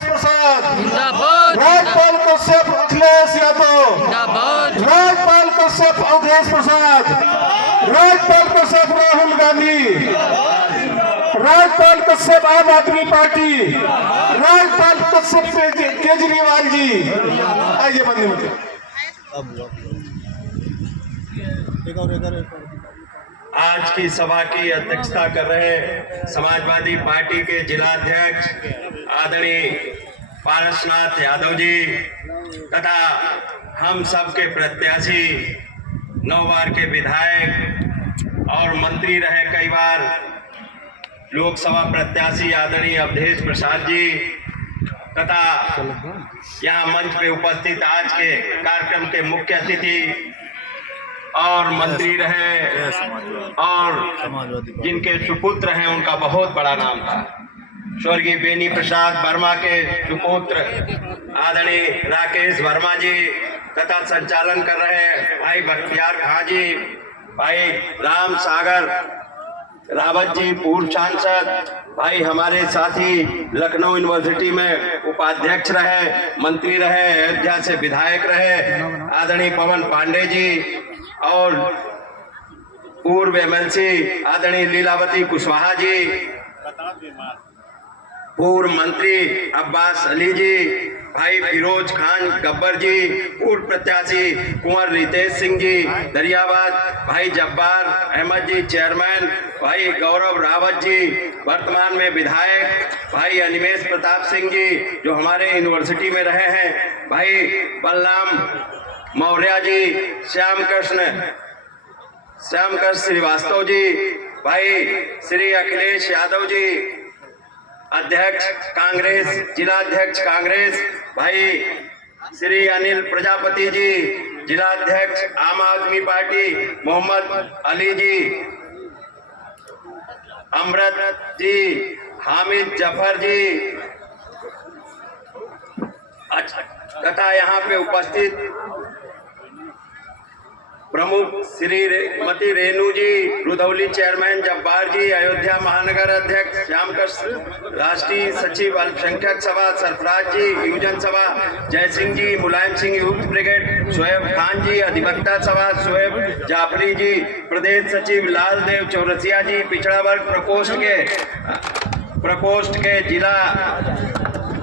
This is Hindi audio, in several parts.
प्रसाद जिंदाबाद राजपाल कश्यप अखिलेश यादव जिंदाबाद राजपाल कश्यप अवधेश प्रसाद राजपाल कश्यप राहुल गांधी राजपाल कश्यप आम आदमी पार्टी राजपाल कश्यप केजरीवाल जी आइए बंदी मतलब आज की सभा की अध्यक्षता कर रहे समाजवादी पार्टी के जिलाध्यक्ष आदरणीय पारसनाथ यादव जी तथा हम सब के प्रत्याशी 9 बार के विधायक और मंत्री रहे कई बार लोकसभा प्रत्याशी आदरणीय अवधेश प्रसाद जी तथा यहाँ मंच पे उपस्थित आज के कार्यक्रम के मुख्य अतिथि और मंत्री रहे और जिनके सुपुत्र हैं उनका बहुत बड़ा नाम था स्वर्गीय बेनी प्रसाद वर्मा के सुपुत्र आदरणीय राकेश वर्मा जी तथा संचालन कर रहे भाई बख्तियार खां जी भाई राम सागर रावत जी पूर्व सांसद भाई हमारे साथी लखनऊ यूनिवर्सिटी में उपाध्यक्ष रहे मंत्री रहे अयोध्या से विधायक रहे आदरणीय पवन पांडे जी और पूर्व एमएलसी आदरणीय लीलावती कुशवाहा जी पूर्व मंत्री अब्बास अली जी भाई फिरोज खान गब्बर जी पूर्व प्रत्याशी कुंवर रितेश सिंह जी दरियाबाद भाई जब्बार अहमद जी चेयरमैन भाई गौरव रावत जी वर्तमान में विधायक भाई अनिमेश प्रताप सिंह जी जो हमारे यूनिवर्सिटी में रहे हैं भाई बलराम मौर्य जी श्याम कृष्ण श्रीवास्तव जी भाई श्री अखिलेश यादव जी अध्यक्ष कांग्रेस जिलाध्यक्ष कांग्रेस भाई श्री अनिल प्रजापति जी जिलाध्यक्ष आम आदमी पार्टी मोहम्मद अली जी अमृत जी हामिद जफर जी तथा यहाँ पे उपस्थित प्रमुख श्रीमती रेणु जी रुधौली चेयरमैन जब्बार जी अयोध्या महानगर अध्यक्ष श्याम कृष्ण राष्ट्रीय सचिव अल्पसंख्यक सभा सरफराज जी युवजन सभा जय सिंह जी मुलायम सिंह यूथ ब्रिगेड शोएब खान जी अधिवक्ता सभा शोएब जाफरी जी प्रदेश सचिव लाल देव चौरसिया जी पिछड़ा वर्ग प्रकोष्ठ के जिला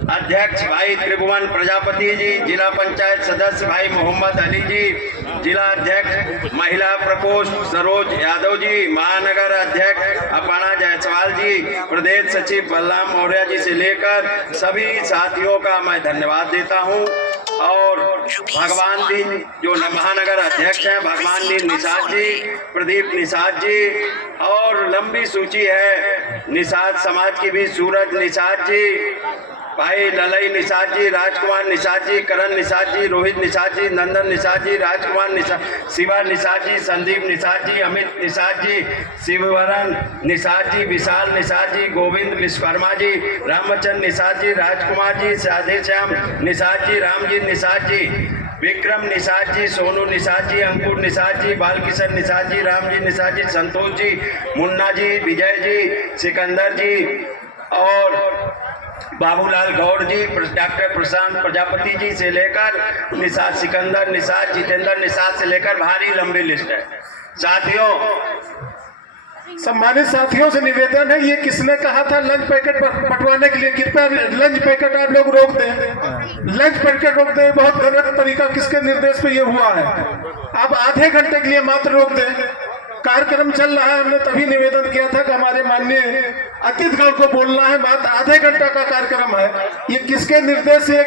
अध्यक्ष भाई त्रिभुवन प्रजापति जी जिला पंचायत सदस्य भाई मोहम्मद अली जी जिला अध्यक्ष महिला प्रकोष्ठ सरोज यादव जी महानगर अध्यक्ष अपर्णा जायसवाल जी प्रदेश सचिव बलराम मौर्य जी से लेकर सभी साथियों का मैं धन्यवाद देता हूं और भगवान दीन जो महानगर अध्यक्ष हैं भगवान दीन निषाद जी प्रदीप निषाद जी और लंबी सूची है निषाद समाज की भी सूरज निषाद जी भाई ललई निषाद जी राजकुमार निषाद जी करण निषाद जी रोहित निषाद जी नंदन निषाद जी राजकुमार निषाद शिवा निषाद जी संदीप निषाद जी अमित निषाद जी शिववरण निषाद जी विशाल निषाद जी गोविंद विश्वकर्मा जी रामचंद्र निषाद जी राजकुमार जी साधे श्याम निषाद जी रामजी निषाद जी विक्रम निषाद जी सोनू निषाद जी अंकुर निषाद जी बालकिशन निषाद जी रामजी निषाद जी संतोष जी मुन्ना जी विजय जी सिकंदर जी और बाबूलाल गौड़ जी डॉक्टर प्रशांत प्रजापति जी से लेकर निषाद सिकंदर निषाद जितेंद्र निषाद से लेकर भारी लंबी लिस्ट है साथियों सम्मानित साथियों से निवेदन है ये किसने कहा था लंच पैकेट बंटवाने के लिए कृपया लंच पैकेट आप लोग रोक दें लंच पैकेट रोक दें बहुत गलत तरीका किसके निर्देश पे ये हुआ है आप आधे घंटे के लिए मात्र रोक दें कार्यक्रम चल रहा है हमने तभी निवेदन किया था कि हमारे माननीय अतिथिगण को बोलना है बात आधे घंटा का कार्यक्रम है ये किसके निर्देश से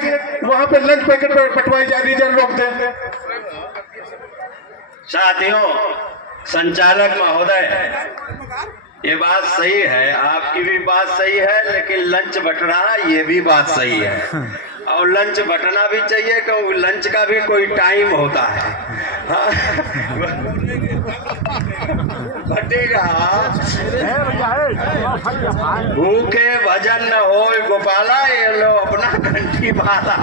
वहां पे लंच पैकेट बंटवाई जा रही है रोक दें साथियों संचालक महोदय ये बात सही है आपकी भी बात सही है लेकिन लंच बट रहा ये भी बात सही है और लंच बटना भी चाहिए क्योंकि लंच का भी कोई टाइम होता है बटेगा भूखे भजन न हो गोपाला ये लो अपना घंटी बाला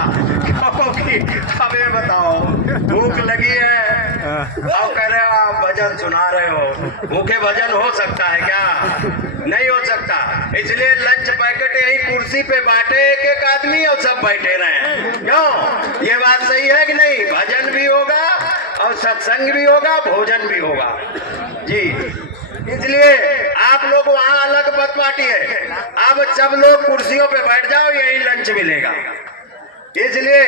क्योंकि हमें बताओ भूख लगी है और कह रहे हो आप भजन सुना रहे हो भूखे भजन हो सकता है क्या नहीं हो सकता। इसलिए लंच पैकेट यही कुर्सी पे बांटे एक एक आदमी और सब बैठे रहे। क्यों? ये बात सही है कि नहीं? भजन भी होगा और सत्संग भी होगा, भोजन भी होगा जी। इसलिए आप लोग वहाँ अलग पद पार्टी है, अब सब लोग कुर्सियों पे बैठ जाओ, यही लंच मिलेगा। इसलिए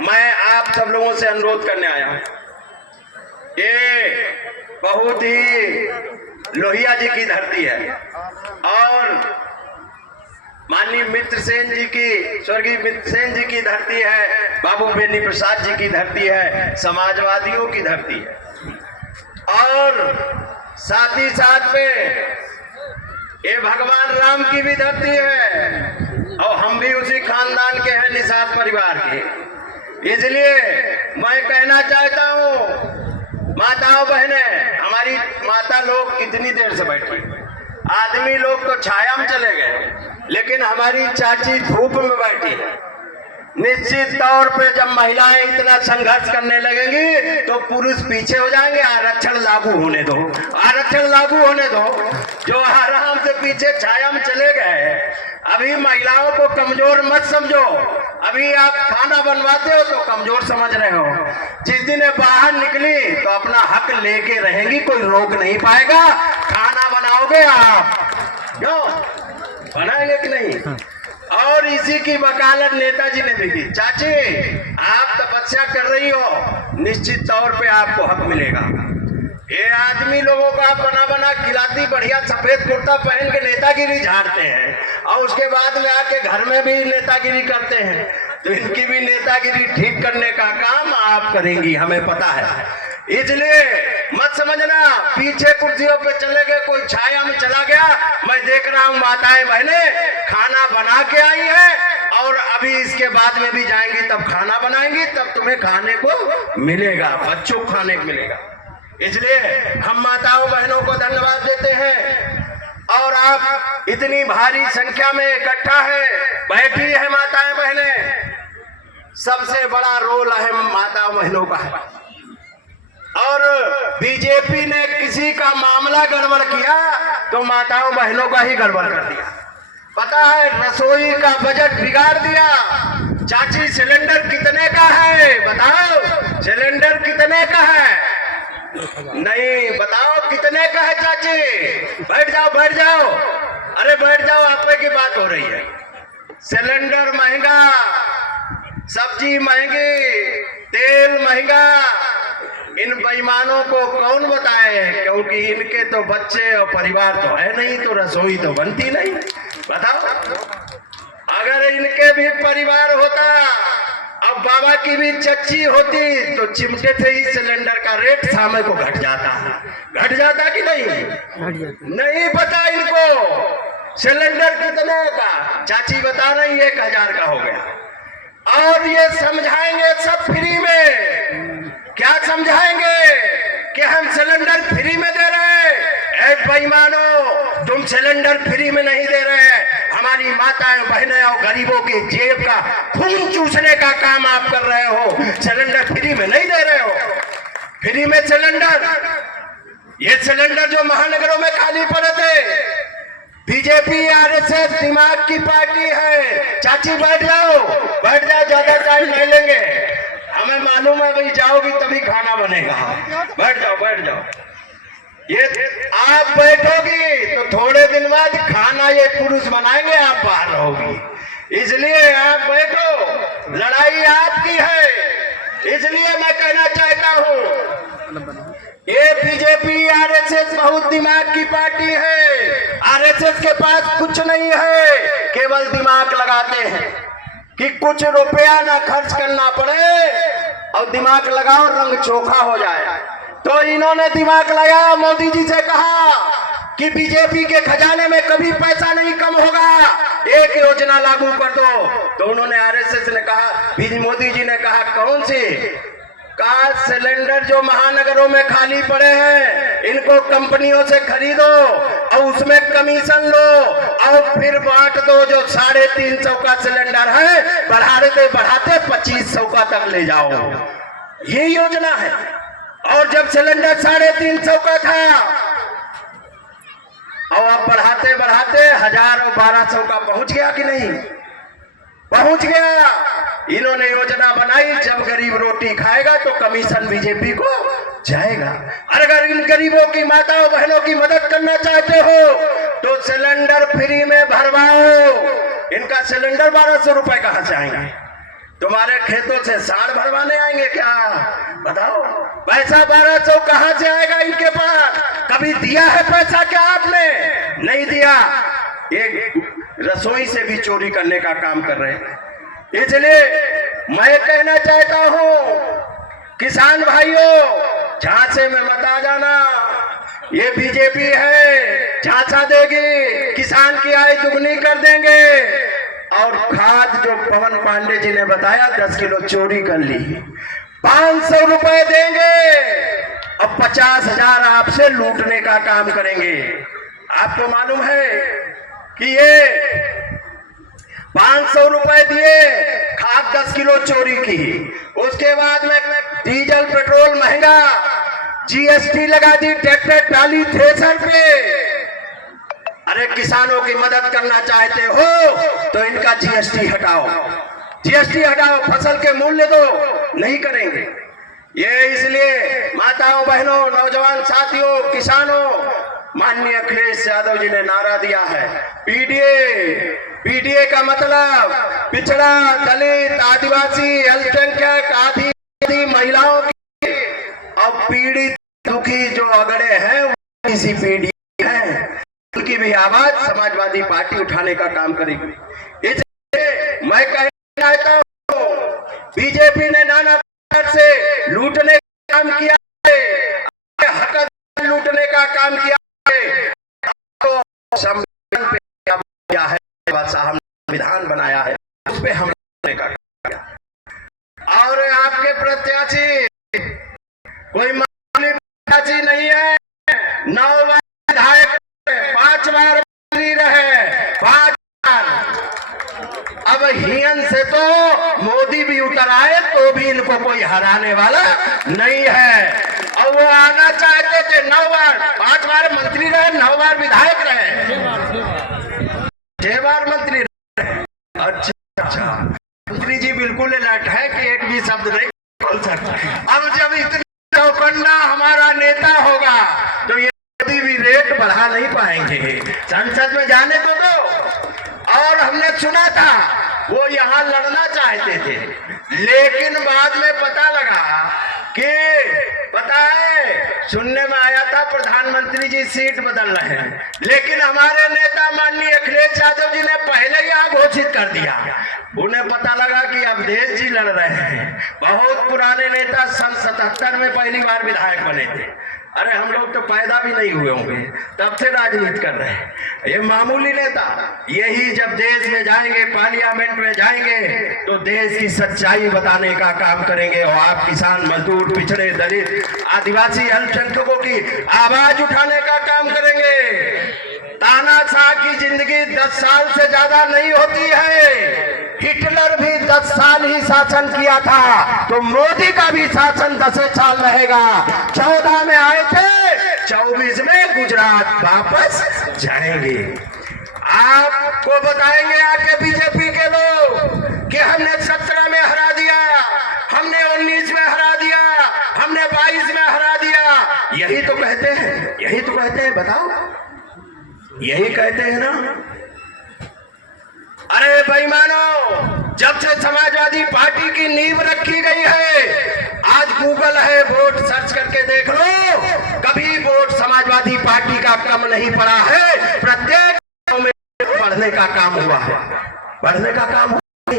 मैं आप सब लोगों से अनुरोध करने आया हूँ। ये बहुत ही लोहिया जी की धरती है और माननीय मित्र सेन जी की, स्वर्गीय मित्र सेन जी की धरती है, बाबू बेनी प्रसाद जी की धरती है, समाजवादियों की धरती है और साथ ही साथ में ये भगवान राम की भी धरती है और हम भी उसी खानदान के हैं, निषाद परिवार के। इसलिए मैं कहना चाहता हूँ माताओं बहनें, हमारी माता लोग कितनी देर से बैठी, आदमी लोग तो छाया में चले गए, लेकिन हमारी चाची धूप में बैठी है। निश्चित तौर पे जब महिलाएं इतना संघर्ष करने लगेंगी तो पुरुष पीछे हो जाएंगे। आरक्षण लागू होने दो, आरक्षण लागू होने दो। जो आराम से पीछे छाया में चले गए, अभी महिलाओं को कमजोर मत समझो। अभी आप खाना बनवाते हो तो कमजोर समझ रहे हो, जिस दिन बाहर निकली तो अपना हक लेके रहेंगी, कोई रोक नहीं पाएगा। खाना बनाओगे आप, क्यों बनाएंगे कि नहीं? और इसी की वकालत नेताजी ने भी की। चाची आप तपस्या कर रही हो, निश्चित तौर पे आपको हक मिलेगा। ये आदमी लोगों को आप बना बना खिलाती, बढ़िया सफेद कुर्ता पहन के नेतागिरी झाड़ते हैं और उसके बाद में आके घर में भी नेतागिरी करते हैं। तो इनकी भी नेतागिरी ठीक करने का काम आप करेंगी, हमें पता है। इसलिए मत समझना पीछे कुर्सियों पे चले गए, कोई छाया में चला गया। मैं देख रहा हूँ माताएं बहनें खाना बना के आई है और अभी इसके बाद में भी जाएंगी, तब खाना बनाएंगी, तब तुम्हें खाने को मिलेगा, बच्चों को खाने को मिलेगा। इसलिए हम माताओं बहनों को धन्यवाद देते हैं और आप इतनी भारी संख्या में इकट्ठा है, बैठी है माताएं बहनें। सबसे बड़ा रोल अहम माताओं बहनों का है और बीजेपी ने किसी का मामला गड़बड़ किया तो माताओं बहनों का ही गड़बड़ कर दिया। पता है, रसोई का बजट बिगाड़ दिया। चाची सिलेंडर कितने का है बताओ? सिलेंडर कितने का है? नहीं बताओ कितने का है चाची? बैठ जाओ बैठ जाओ, अरे बैठ जाओ, आपे की बात हो रही है। सिलेंडर महंगा, सब्जी महंगी, तेल महंगा। इन बेईमानों को कौन बताए, क्योंकि इनके तो बच्चे और परिवार तो है नहीं, तो रसोई तो बनती नहीं। बताओ, अगर इनके भी परिवार होता, अब बाबा की भी चच्ची होती, तो चिमटे से ही सिलेंडर का रेट सामने को घट जाता कि नहीं? नहीं पता इनको सिलेंडर कितने का। चाची बता रही 1000 का हो गया और ये समझाएंगे सब फ्री में। क्या समझाएंगे कि हम सिलेंडर फ्री में दे रहे हैं? ऐ बेईमानों, तुम सिलेंडर फ्री में नहीं दे रहे हैं, हमारी माताएं बहनें और गरीबों की जेब का खून चूसने का काम आप कर रहे हो। सिलेंडर फ्री में नहीं दे रहे हो। फ्री में सिलेंडर, ये सिलेंडर जो महानगरों में खाली पड़े थे, बीजेपी आरएसएस दिमाग की पार्टी है। चाची बैठ जाओ बैठ जाओ, ज्यादा टाइम नहीं लेंगे, हमें मालूम है भाई जाओगी तभी खाना बनेगा। बैठ जाओ बैठ जाओ। ये आप बैठोगी तो थोड़े दिन बाद खाना ये पुरुष बनाएंगे, आप बाहर रहोगी। इसलिए आप बैठो, लड़ाई आपकी है। इसलिए मैं कहना चाहता हूँ ये बीजेपी आरएसएस बहुत दिमाग की पार्टी है। आरएसएस के पास कुछ नहीं है, केवल दिमाग लगाते हैं कि कुछ रुपया ना खर्च करना पड़े और दिमाग लगाओ, रंग चोखा हो जाए। तो इन्होंने दिमाग लगाया, मोदी जी से कहा कि बीजेपी के खजाने में कभी पैसा नहीं कम होगा, एक योजना लागू कर दो। तो उन्होंने आरएसएस ने कहा, मोदी जी ने कहा कौन सी? कहा सिलेंडर जो महानगरों में खाली पड़े हैं इनको कंपनियों से खरीदो और उसमें कमीशन लो और फिर बांट दो। जो 350 का सिलेंडर है बढ़ाते बढ़ाते 2500 का तक ले जाओ, ये योजना है। और जब सिलेंडर 350 का था और अब बढ़ाते बढ़ाते 1000 और 1200 का पहुंच गया कि नहीं पहुंच गया। इन्होंने योजना बनाई, जब गरीब रोटी खाएगा तो कमीशन बीजेपी को जाएगा। अगर इन गरीबों की माताओं बहनों की मदद करना चाहते हो तो सिलेंडर फ्री में भरवाओ। इनका सिलेंडर 1200 रुपए कहां से आएंगे? तुम्हारे खेतों से साड़ भरवाने आएंगे क्या? बताओ, पैसा 1200 कहां से आएगा इनके पास? कभी दिया है पैसा क्या आपने? नहीं दिया। एक रसोई से भी चोरी करने का काम कर रहे हैं। इसलिए मैं कहना चाहता हूं, किसान भाइयों, झांसे में मत आ जाना। ये बीजेपी है, झांसा देगी, किसान की आय दुगनी कर देंगे। और खाद जो पवन पांडे जी ने बताया 10 किलो चोरी कर ली, 500 रुपए देंगे, अब 50,000 आपसे लूटने का काम करेंगे। आपको मालूम है कि ये 500 रुपए दिए, खाद 10 किलो चोरी की, उसके बाद में डीजल पेट्रोल महंगा, जीएसटी लगा दी ट्रैक्टर ट्राली थ्रेसर पे। अरे किसानों की मदद करना चाहते हो तो इनका जीएसटी हटाओ, जीएसटी हटाओ, फसल के मूल्य दो। नहीं करेंगे ये। इसलिए माताओं बहनों नौजवान साथियों किसानों, माननीय अखिलेश यादव जी ने नारा दिया है पीडीए। पीडीए का मतलब पिछड़ा, दलित, आदिवासी, अल्पसंख्यक, आदि महिलाओं की अब पीड़ित दुखी जो अगड़े हैं वो इसी पीडीए हैं, उनकी भी आवाज समाजवादी पार्टी उठाने का काम करेगी। इसलिए मैं कहना चाहता हूँ, बीजेपी ने नाना प्रकार से लूटने का काम किया है, हक लूटने का काम किया है, तो संविधान पे किया है, संविधान बनाया है, उस पे हमला का किया। और आपके प्रत्याशी कोई मामूली प्रत्याशी नहीं है, 9 बार विधायक, 5 बार मंत्री रहे, 5 बार। अब हियन से तो मोदी भी उतर आए तो भी इनको कोई हराने वाला नहीं है। और वो आना चाहते थे 9 बार, 5 बार मंत्री रहे, 9 बार विधायक रहे, 6 बार मंत्री रहे। अच्छा, मंत्री जी बिल्कुल अलर्ट है कि एक भी शब्द नहीं बोल सकता। अब जब इतना चौकन्ना हमारा नेता होगा तो ये मोदी भी रेट बढ़ा नहीं पाएंगे। संसद में जाने तो दो। और हमने सुना था वो यहाँ लड़ना चाहते थे, लेकिन बाद में पता लगा कि पता है, सुनने में आया था प्रधानमंत्री जी सीट बदल रहे हैं, लेकिन हमारे नेता माननीय अखिलेश यादव जी ने पहले ही यहाँ घोषित कर दिया। उन्हें पता लगा कि अवधेश जी लड़ रहे हैं। बहुत पुराने नेता सन 77 में पहली बार विधायक बने थे। अरे हम लोग तो पैदा भी नहीं हुए होंगे तब से राजनीति कर रहे हैं। ये मामूली नेता यही जब देश में जाएंगे, पार्लियामेंट में जाएंगे तो देश की सच्चाई बताने का काम करेंगे। और आप किसान, मजदूर, पिछड़े, दलित, आदिवासी, अल्पसंख्यकों की आवाज उठाने का काम करेंगे। तानाशाह की जिंदगी 10 साल से ज्यादा नहीं होती है। हिटलर भी 10 साल ही शासन किया था, तो मोदी का भी शासन 10 साल रहेगा। 14 में आए थे, 24 में गुजरात वापस जाएंगे। आपको बताएंगे आके बीजेपी के लोग कि हमने 17 में हरा दिया, हमने 19 में हरा दिया, हमने 22 में हरा दिया। यही तो कहते हैं, यही तो कहते हैं। बताओ, यही कहते हैं ना। अरे बेईमानों, जब से समाजवादी पार्टी की नींव रखी गई है, आज गूगल है, वोट सर्च करके देख लो, कभी वोट समाजवादी पार्टी का कम नहीं पड़ा है। प्रत्येक में बढ़ने का काम हुआ है, बढ़ने का काम हुआ है।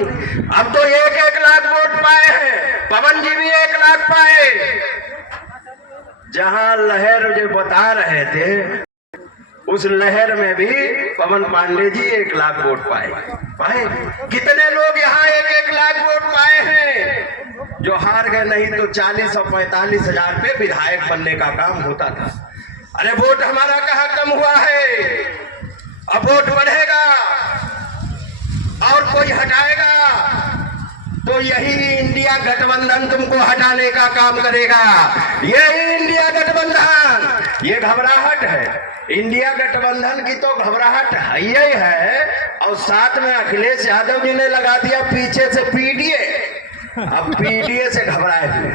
अब तो 1-1 लाख वोट पाए हैं, पवन जी भी 1 लाख पाए। जहां लहर जो बता रहे थे उस लहर में भी पवन पांडे जी 1 लाख वोट पाए। कितने लोग यहाँ 1-1 लाख वोट पाए हैं जो हार गए? नहीं तो 40 और 45 हजार पे विधायक बनने का काम होता था। अरे वोट हमारा कहाँ कम हुआ है? अब वोट बढ़ेगा और कोई हटाएगा तो यही इंडिया गठबंधन तुमको हटाने का काम करेगा। यही इंडिया गठबंधन ये घबराहट है। इंडिया गठबंधन की तो घबराहट है ही है, और साथ में अखिलेश यादव जी ने लगा दिया पीछे से पीडीए। अब पीडीए से घबराए हुए,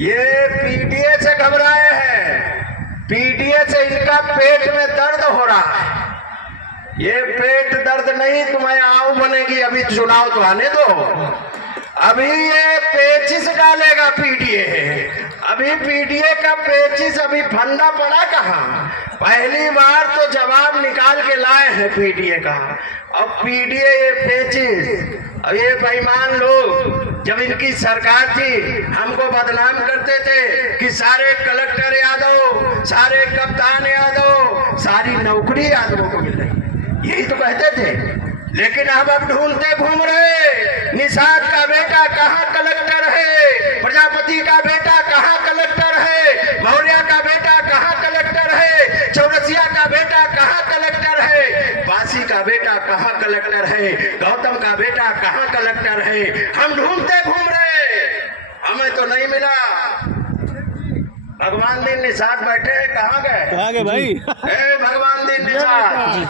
ये पीडीए से घबराए हैं। पीडीए से इनका पेट में दर्द हो रहा है। ये पेट दर्द नहीं, तुम्हें आऊ बनेगी, अभी चुनाव तो आने दो। अभी ये पेचिस डालेगा पीडीए, अभी पीडीए का पेचिस अभी फंदा पड़ा कहाँ। पहली बार तो जवाब निकाल के लाए हैं पीडीए का, अब पीडीए ये पेचिस। अब ये बेईमान लोग जब इनकी सरकार थी हमको बदनाम करते थे कि सारे कलेक्टर यादव, सारे कप्तान यादव, सारी नौकरी यादवों को मिल रही, यही तो कहते थे। लेकिन अब ढूंढते घूम रहे, निषाद का बेटा कहाँ कलेक्टर है, प्रजापति का बेटा कहाँ कलेक्टर है, मौर्य का बेटा कहाँ कलेक्टर है, चौरसिया का बेटा कहाँ कलेक्टर है, बासी का बेटा कहाँ कलेक्टर है, गौतम का बेटा कहाँ कलेक्टर है। हम ढूंढते घूम रहे, हमें तो नहीं मिला। भगवान दिन निषाद बैठे हैं, कहाँ गए भाई? भगवान दिन निषाद